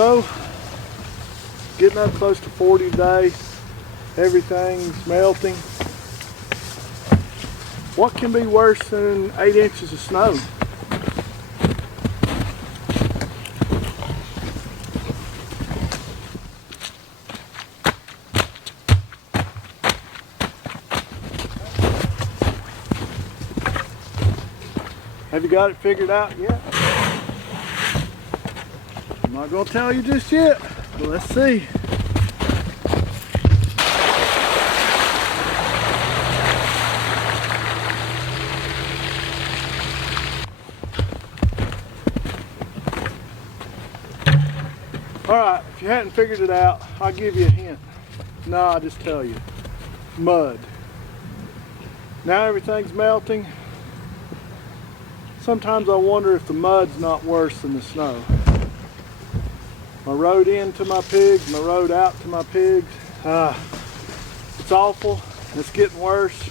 So, getting up close to 40 today. Everything's melting. What can be worse than 8 inches of snow? Have you got it figured out yet? I'm not going to tell you just yet, but let's see. Alright, if you hadn't figured it out, I'll give you a hint. No, I'll just tell you. Mud. Now everything's melting. Sometimes I wonder if the mud's not worse than the snow. My road in to my pigs, my road out to my pigs. It's awful. It's getting worse.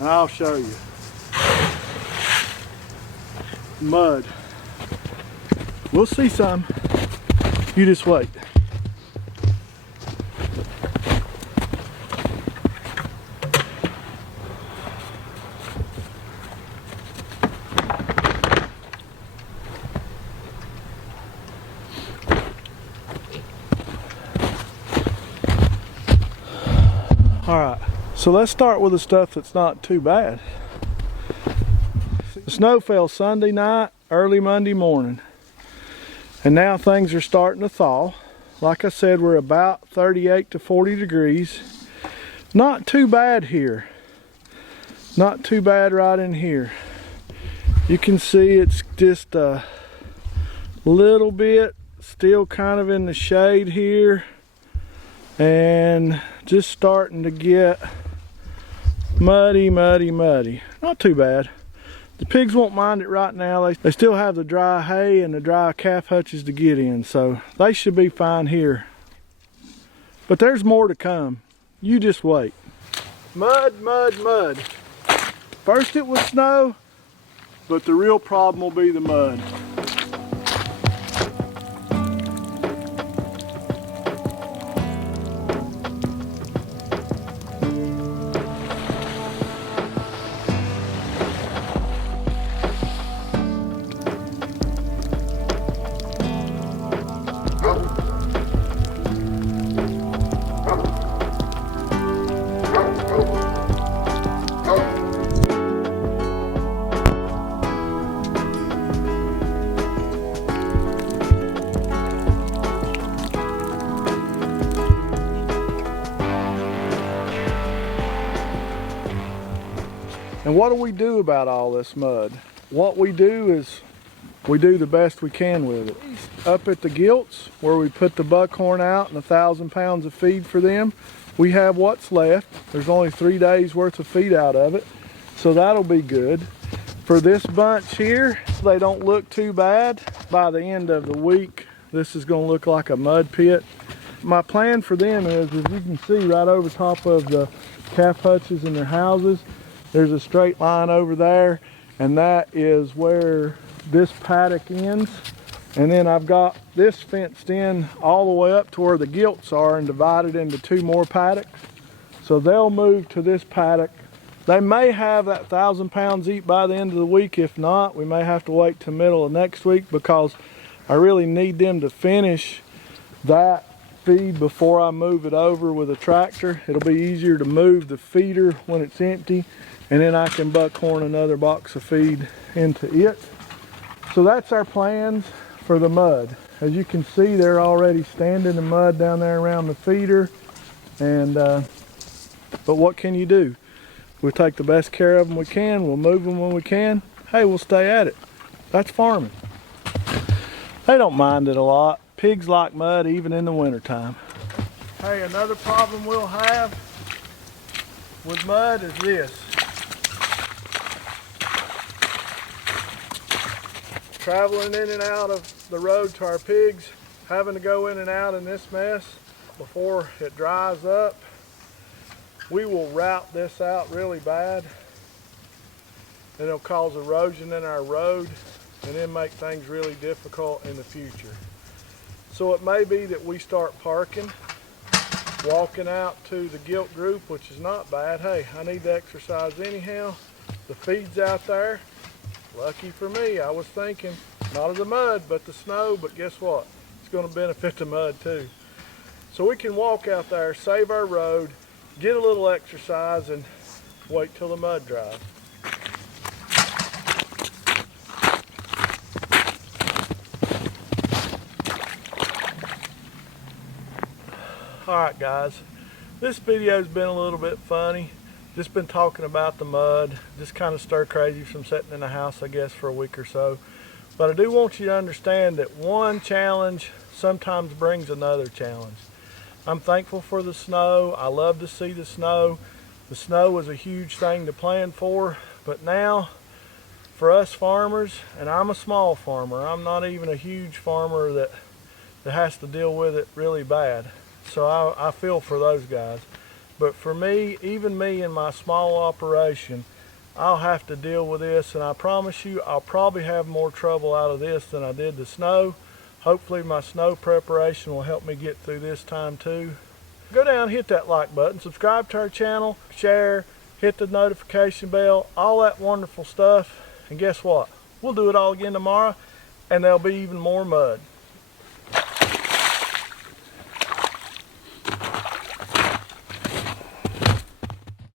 And I'll show you. Mud. We'll see some. You just wait. Alright, so let's start with the stuff that's not too bad. The snow fell Sunday night, early Monday morning. And now things are starting to thaw. Like I said, we're about 38 to 40 degrees. Not too bad here. Not too bad right in here. You can see it's just a little bit still kind of in the shade here. And just starting to get muddy, muddy, muddy. Not too bad. The pigs won't mind it right now. They still have the dry hay and the dry calf hutches to get in, so they should be fine here. But there's more to come. You just wait. Mud, mud, mud. First it was snow, but the real problem will be the mud. And what do we do about all this mud? What we do is we do the best we can with it. Up at the gilts where we put the buckhorn out and 1,000 pounds of feed for them, we have what's left. There's only 3 days worth of feed out of it, so that'll be good. For this bunch here, they don't look too bad. By the end of the week, this is going to look like a mud pit. My plan for them is, as you can see right over top of the calf hutches and their houses, there's a straight line over there, and that is where this paddock ends. And then I've got this fenced in all the way up to where the gilts are and divided into 2 more paddocks. So they'll move to this paddock. They may have that 1,000 pounds eat by the end of the week. If not, we may have to wait till middle of next week, because I really need them to finish that feed before I move it over with a tractor. It'll be easier to move the feeder when it's empty, and then I can buckhorn another box of feed into it. So that's our plans for the mud. As you can see, they're already standing in mud down there around the feeder. And but what can you do? We'll take the best care of them we can. We'll move them when we can. Hey, we'll stay at it. That's farming. They don't mind it a lot. Pigs like mud even in the wintertime. Hey, another problem we'll have with mud is this. Traveling in and out of the road to our pigs, having to go in and out in this mess before it dries up. We will route this out really bad, and it'll cause erosion in our road and then make things really difficult in the future. So it may be that we start parking, walking out to the gilt group, which is not bad. Hey, I need to exercise anyhow. The feed's out there. Lucky for me, I was thinking, not of the mud, but the snow, but guess what? It's gonna benefit the mud too. So we can walk out there, save our road, get a little exercise, and wait till the mud dries. Alright guys, this video's been a little bit funny. Just been talking about the mud, just kind of stir crazy from sitting in the house, I guess, for a week or so. But I do want you to understand that one challenge sometimes brings another challenge. I'm thankful for the snow. I love to see the snow. The snow was a huge thing to plan for, but now for us farmers, and I'm a small farmer, I'm not even a huge farmer that has to deal with it really bad. So I feel for those guys. But for me, even me in my small operation, I'll have to deal with this, and I promise you I'll probably have more trouble out of this than I did the snow. Hopefully my snow preparation will help me get through this time too. Go down, hit that like button, subscribe to our channel, share, hit the notification bell, all that wonderful stuff. And guess what? We'll do it all again tomorrow, and there'll be even more mud.